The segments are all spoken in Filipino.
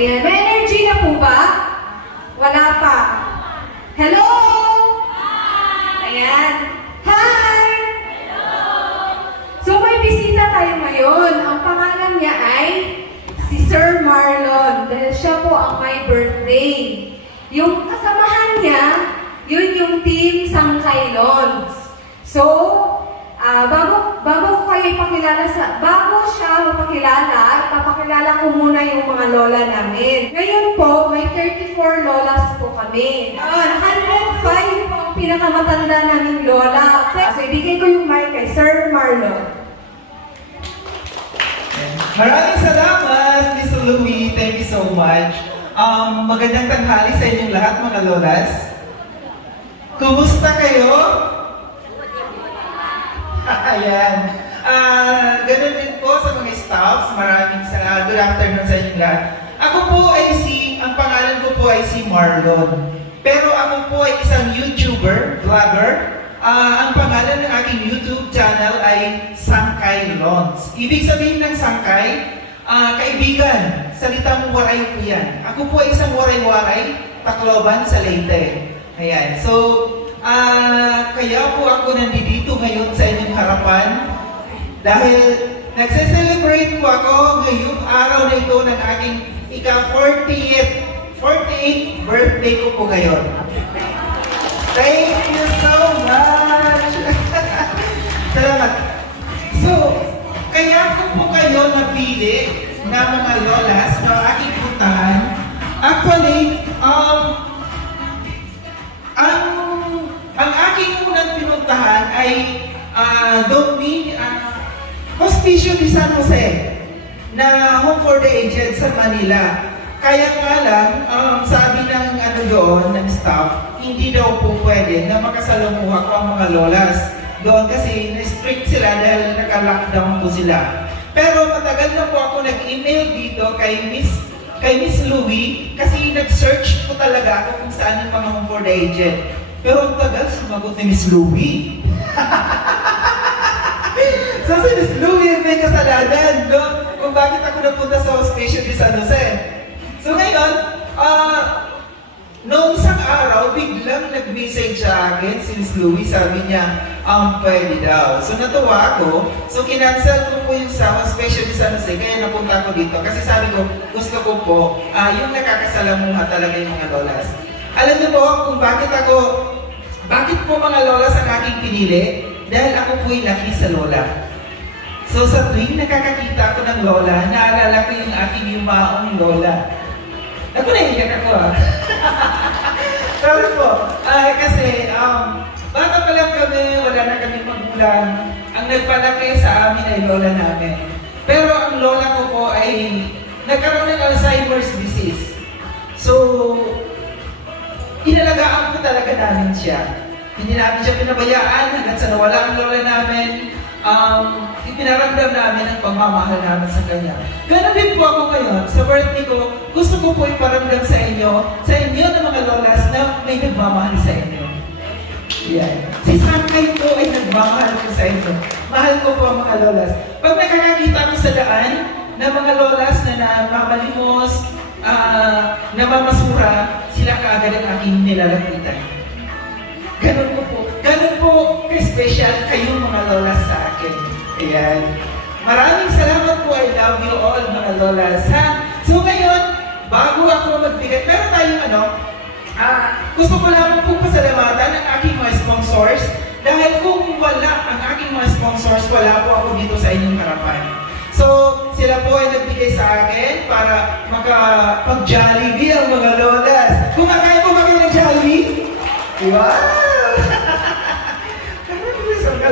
Ayan, may energy na po ba? Wala pa. Hello? Ayan. Hi! So may bisita tayo ngayon. Ang pangalan niya ay si Sir Marlon. Dahil siya po ang may birthday. Yung kasamahan niya, yun yung team Sangkay Lons. So, bago ko kayo bago siya mapakilala, ipapakilala ko muna yung mga lola namin. Ngayon po, may 34 lolas po kami. 105 po ang pinakamatanda naming lola. So, ibigay ko yung mic kay Sir Marlon. Maraming salamat, Miss Louie. Thank you so much. Magandang tanghali sa inyong lahat, mga lolas. Kumusta kayo? Ayan. Ganun din po sa mga staffs. Maraming salamat. Good afternoon sa inyong lahat. Ako po ay ang pangalan ko po ay si Marlon. Pero ako po ay isang YouTuber, vlogger. Ang pangalan ng aking YouTube channel ay Sangkay Lons. Ibig sabihin ng Sangkay, kaibigan, salitang waray po yan. Ako po ay isang waray-waray, Tacloban sa Leyte. Ayan. So, kaya po ako nandito ngayon sa inyong harapan dahil nagse-celebrate po ako ngayong araw na ito ng aking ika-48th birthday ko po ngayon. Thank you so much! Salamat. So, kaya ko po kayo napili na mga lolas na aking puntahan. Actually, ang aking unang pinuntahan ay Hospicio de San Jose na Home for the Aged sa Manila. Kaya nga lang, sabi ng doon, ng staff, hindi daw po pwede na makasalamuha ko ang mga lolas. Doon kasi na-strict sila dahil naka-lockdown po sila. Pero matagal na po ako nag-email dito kay Miss Louie kasi nag-search po talaga ako kung saan yung mga Home for the Aged. Pero ang tagal sumagot ni Miss Louie. So si Miss Louie may kasalanan doon kung bakit ako napunta sa Hospicio de San Jose. So ngayon, noong isang araw, biglang nag-message sa akin si Miss Louie, sabi niya, pwede daw. So natuwa ako, so kinancel ko po yung sa Hospicio de San Jose, kaya napunta ako dito. Kasi sabi ko, gusto ko po, yung nakakasalamuha talaga yung mga lolas. Alam niyo po kung bakit po mga lolas ang aking pinili? Dahil ako po'y laki sa lola. So sa tuwing nakakakita ako ng lola, naalala ko yung aking yumaong lola. Ako naiiyak ako Sorry po. Kasi bata pa lang kami, wala na kami magulang. Ang nagpalaki sa amin ay lola namin. Pero ang lola ko po ay nagkaroon ng Alzheimer's disease. So, inalagaan ko talaga namin siya. Hindi namin siya pinabayaan hanggang sa nawala ang lola namin. Ipinaramdam namin ang pagmamahal namin sa kanya. Ganon din po ako ngayon. Sa birthday ko, gusto ko po iparamdam sa inyo ng mga lolas na may nagmamahal sa inyo. Yan. Si Sangkay po ay nagmamahal ko sa inyo. Mahal ko po ang mga lolas. Pag nakakakita ko sa daan ng mga lolas na namamalimos, namamasura, sila kaagad ang aking nilalapitan. Ganon po. Ganon po ka-special kayong mga lolas sa akin. Ayan. Maraming salamat po. I love you all, mga lolas. So ngayon, bago ako magbigay, pero tayong gusto ko lang po pasalamatan ang aking mga sponsors dahil kung wala ang aking mga sponsors, wala po ako dito sa inyong harapan. So, sila po ay nagbigay sa akin para makapag-Jollibee ang mga lolas. Kumakain po kami ng Jollibee? Wow!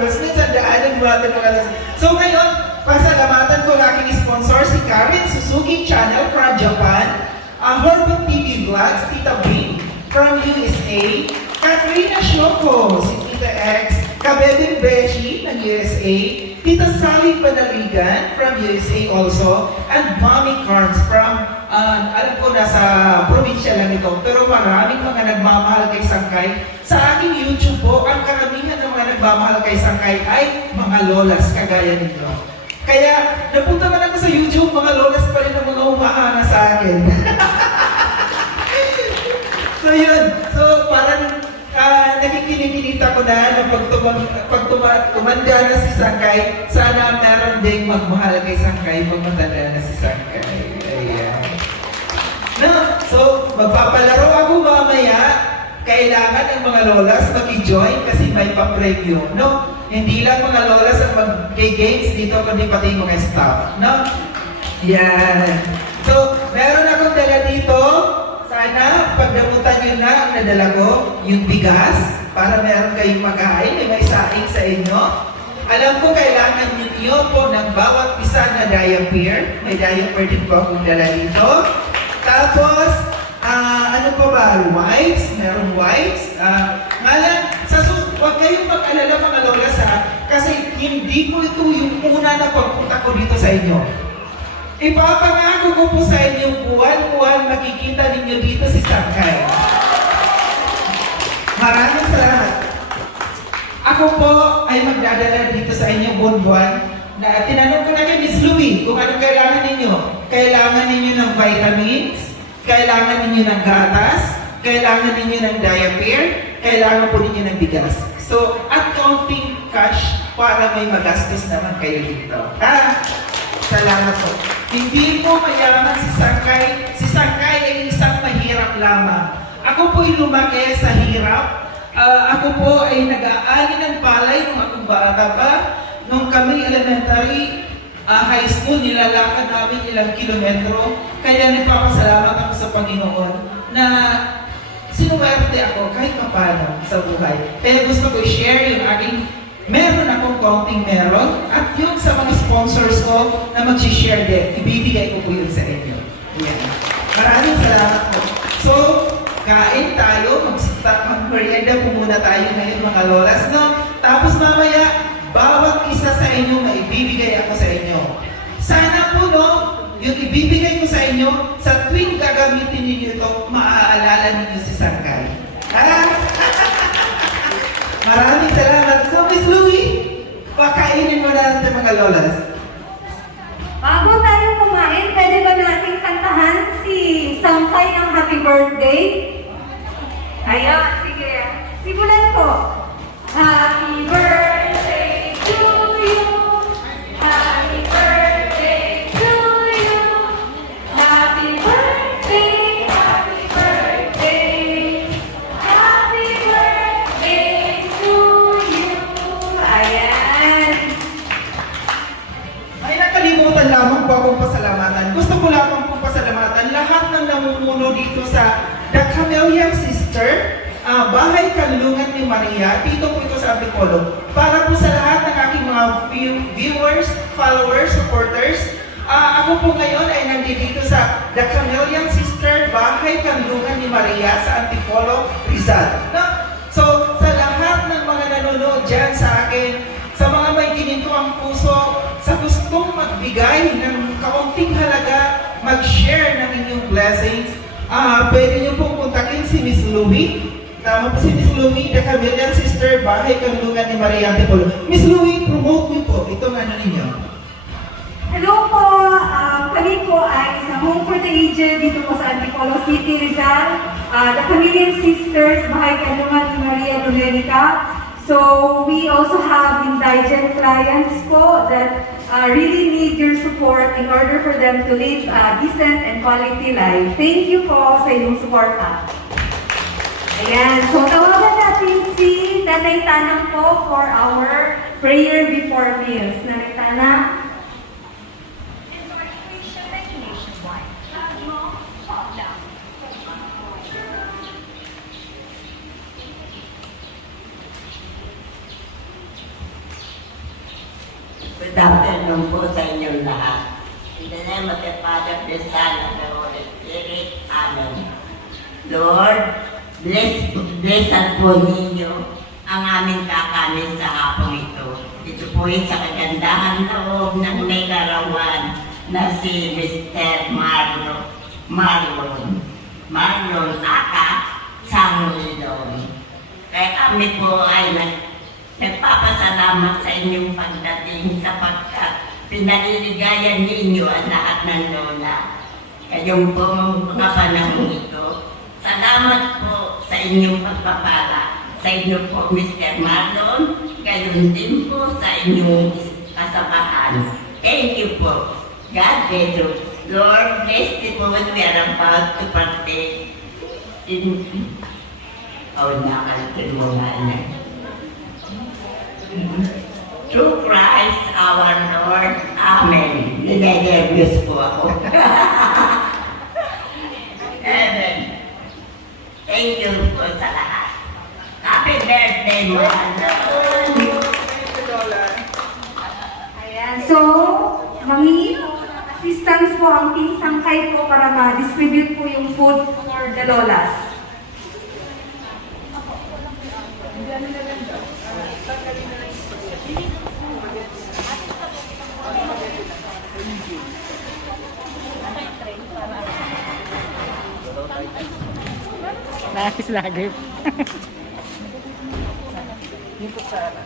Minsan daanan mga lolas. So ngayon, pasalamatan ko ang aking sponsor, si Karen Suzuki Channel from Japan, Horban TV Vlogs, Tita Bing from USA, Katrina Shoko, si Tita X, Kabebing Beshi ng USA, Tita Sally Panaligan from USA also, and Mommy Cards from, alam ko nasa probinsya lang ito, pero maraming mga nagmamahal kay Sangkay. Sa aking YouTube po, ang karamihan ng mga nagmamahal kay Sangkay ay mga lolas kagaya ninyo. Kaya napunta man ako sa YouTube, mga lolas pa rin ang mga humahanga sa akin. So yun, so parang nakikinig-kinita ko na pag tumanda na si Sangkay, sana meron ding magmahal kay Sangkay pag matanda na si Sangkay. Ayan. No, so magpapalaro ako mamaya. Kailangan ang mga lolas mag-join kasi may pa-preview, no? Hindi lang mga lolas ang mag-games dito, kundi pati yung mga staff, no? Yan. So, meron akong dala dito. Sana, pagdamutan nyo na ang nadala ko, yung bigas, para meron kayong magkain, may saing sa inyo. Alam ko, kailangan ninyo po ng bawat isa na diaper. May diaper din po akong dala dito. Tapos, ano pa ba? Wipes? Merong wipes? Huwag kayong mag-alala mga lolas ha, kasi hindi po ito yung una na pagpunta ko dito sa inyo. Ipapangako ko po sa inyo, buwan-buwan makikita ninyo dito si Sangkay. Maraming salamat. Ako po ay magdadala dito sa inyo buwan-buwan. Na tinanong ko na kay Miss Louie kung anong kailangan ninyo. Kailangan ninyo ng vitamins, kailangan ninyo ng gatas, kailangan ninyo ng diaper, kailangan po ninyo ng bigas. So, at counting cash para may magastos naman kayo dito. Ha? Salamat po. Hindi po mayaman si Sangkay. Si Sangkay ay isang mahirap lamang. Ako po'y lumaki sa hirap. Ako po ay nag-aani ng palay nung akong bata pa. Nung kami elementary, high school, nilalakad namin ilang kilometro. Kaya nagpapasalamat ako sa Panginoon na sinuwerte ako kahit papano sa buhay. Kaya gusto ko i-share yung aking meron akong counting meron at yung sa mga sponsors ko na mag-share din, ibibigay ko po yun sa inyo. Yan. Maraming salamat po. So, kain tayo, mag-merienda po muna tayo ngayon mga lolas, no? Tapos mamaya, bawat isa sa inyo maibibigay ako sa inyo. Sana po, no, yung ibibigay ko sa inyo, sa tuwing gagamitin ninyo ito, maaalala ninyo si Sangkay. Maraming salamat. So, Miss Louie, pakainin mo na natin mga lolas. Bago tayo kumain, pwede ba natin kantahan si Sangkay ng happy birthday? Ayan, sige. Simulan ko. Happy birthday to you. Happy birthday to you. Happy birthday, happy birthday. Happy birthday to you. Ayan. Ay, nakalimutan lamang po akong pasalamatan. Gusto ko lamang pong pasalamatan lahat ng namumuno dito sa The Camellian Sister, Bahay Kanlungan ni Maria, dito po ito sa Antipolo. Para po sa lahat ng aking mga viewers, followers, supporters, ako po ngayon ay nandito sa The Camellian Sister, Bahay Kanlungan ni Maria sa Antipolo, Rizal. No? So, sa lahat ng mga nanonood dyan sa akin, sa mga may ginito ang puso, sa gustong magbigay ng kaunting halaga, mag-share ng inyong blessings, pwede niyo pong kontakin si Miss Louie. Tama po si Miss Louie, The Camellian Sister, Bahay Kanlungan ni Maria Antipolo. Miss Louie, promote niyo po itong ano ninyo. Hello po! Kami po ay sa Home for the Aged dito po sa Antipolo City, Rizal. The Camellian Sisters, Bahay Kanlungan ni Maria Domenica. So, we also have indigent clients po that really need your support in order for them to live a decent and quality life. Thank you po sa inyong suporta. Ayan, so tawagan natin si Nanay Tanang po for our prayer before meals. Nanay Tanang. Good afternoon po sa inyong lahat. In the name of the Father, the Son, and the Holy Spirit. Amen. Lord, bless po ninyo ang aming kakanin sa hapong ito. Ito po ay sa kagandahan loob ng may karawan na si Mr. Marlon Aka Sangulidon. Kaya kami po ay nagpapasalamat sa inyong pagdating sapagkat pinaliligayan ninyo ang lahat ng lola. Kayong pong mga panahon ito. Salamat po sa inyong pagpapala. Sa inyo po, Mr. Marlon, gayon din po sa inyong kasamahan. Thank you po. God bless you. Lord, bless the food we are about to partake in. Oh, nakalitin mo nga na. Through Christ our Lord. Amen. Ninenervyos po ako. Amen. Thank you po sa lahat. Happy birthday, Marlon. Thank you, Lola. Ayan. So, mangingi po ng assistance po ang Team Sangkay po para ma-distribute po yung food for the lolas. Nais lagi. Yung kutsara.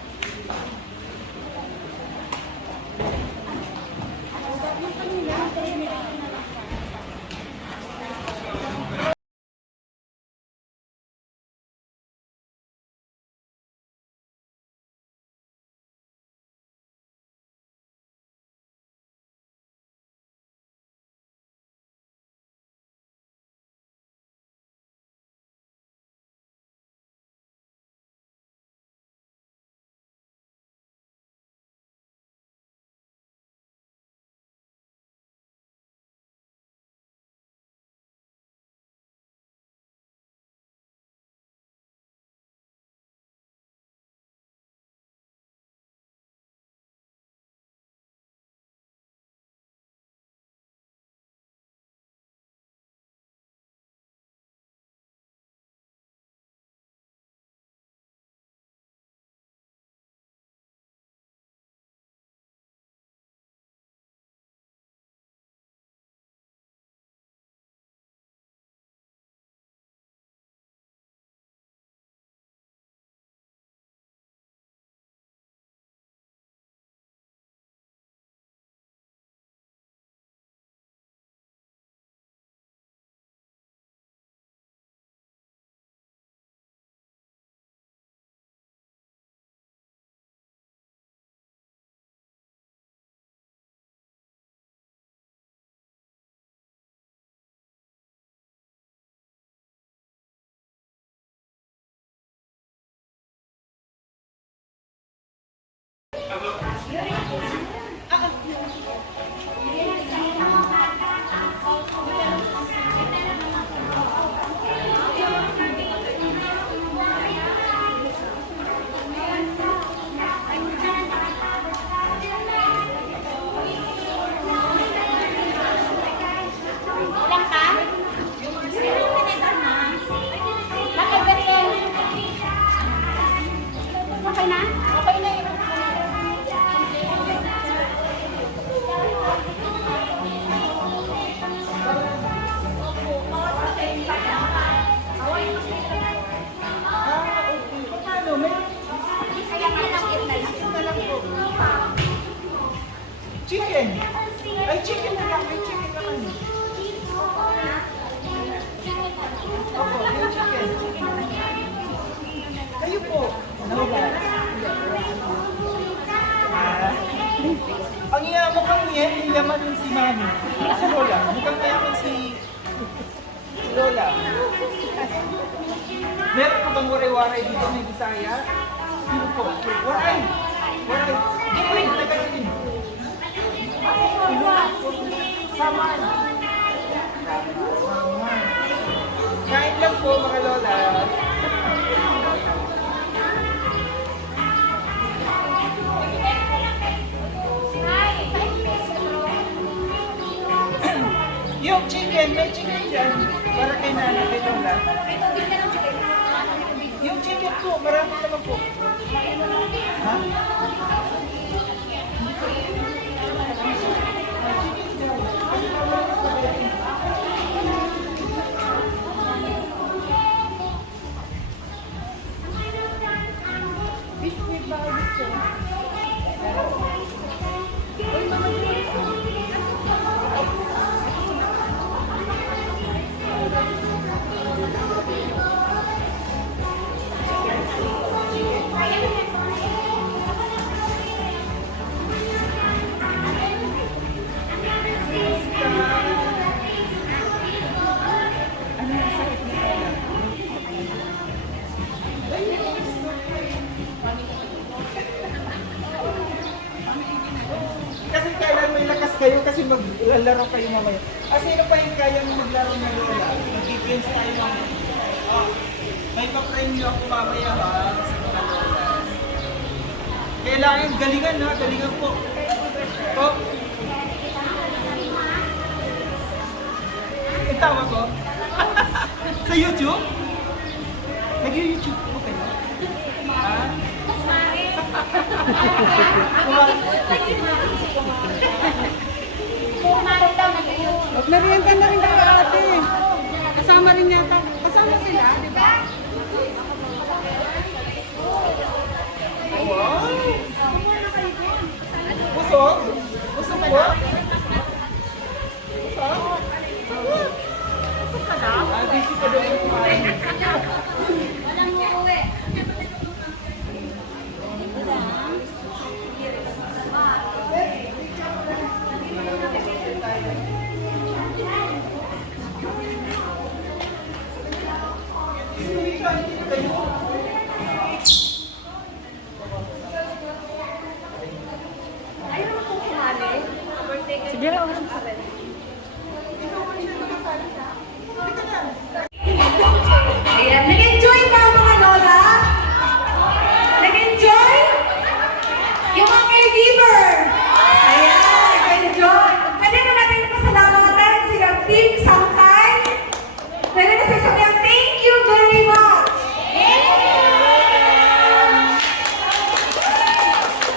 Chicken. Ay, chicken na lang. May chicken naman. Opo, yung chicken. Kayo po. Ang iya mukhang niya, yaman si Mami. Si Lola. Mukhang mayaman si Lola. Meron po bang waray-waray dito may Bisaya? Sino po? Waray! Waray! Gawin! Nagkakain! Sama! Kain lang po mga Lola. Yung chicken, may chicken dyan. Para kay Nana, kay Lola. Yung chicken po, marami naman po. Ha? Biscuit ba? Biscuit. Uy, mama, kayo kasi maglalaro kayo mamaya. Sino pa yung kayang maglaro na lola? Mag-defense tayo ng... may pa-premyo ako mamaya ha sa mga lola. Kailangan galingan ha, galingan po. Oh. Ang tawag ko? Sa YouTube? Nag-YouTube po kayo? Ha? Merienda na rin kayo ate. Kasama rin yata. Kasama sila, di ba? Wow! Busog? Busog po? Busog? Busog ka na? Busy pa daw yung kumain. Sige, okay. Ayan, nag-enjoy ba ang mga lola? Nag-enjoy? Yung mga caregiver? Ayan, nag-enjoy. Pwede na natin pasalamatan sila Team Sangkay. Pwede na sasabihan, thank you very much.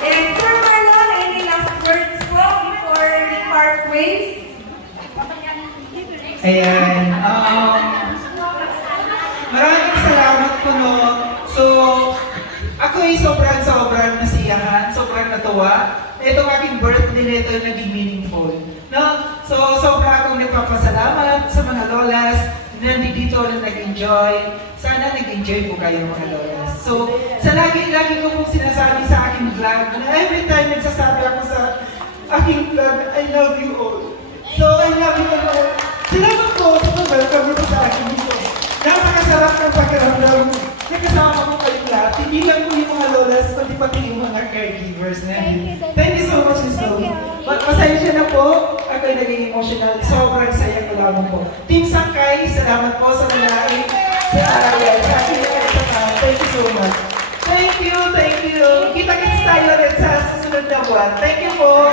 And Sir Marlon, any last words po before we part ways? Ayan. Maraming salamat po no. So, ako ay sobrang nasiyahan, sobrang natuwa. Itong aking birthday na ito ay naging meaningful. No? So, sobra akong nagpapasalamat sa mga lolas na nandito na nag-enjoy. Sana nag-enjoy po kayo mga lolas. So, sa lagi ko pong sinasabi sa aking vlog, na every time nagsasabi ako sa aking vlog, I love you all. So, I love you all. Salamat po sa welcome nito sa akin dito. Napakasarap ng pakiramdam na kasama ko kayong lahat. Hindi lang po yung mga lolas, kundi pati yung mga caregivers na. Thank you so much, Miss Chloe. Pasensya na po. Ako'y naging emotional. Sobrang saya ko lamang po. Team Sangkay, salamat po sa nalain, sa arayan, sa aking nakasama. Thank you so much. Thank you, thank you. Kita-kits tayo ulit sa susunod na buwan. Thank you po.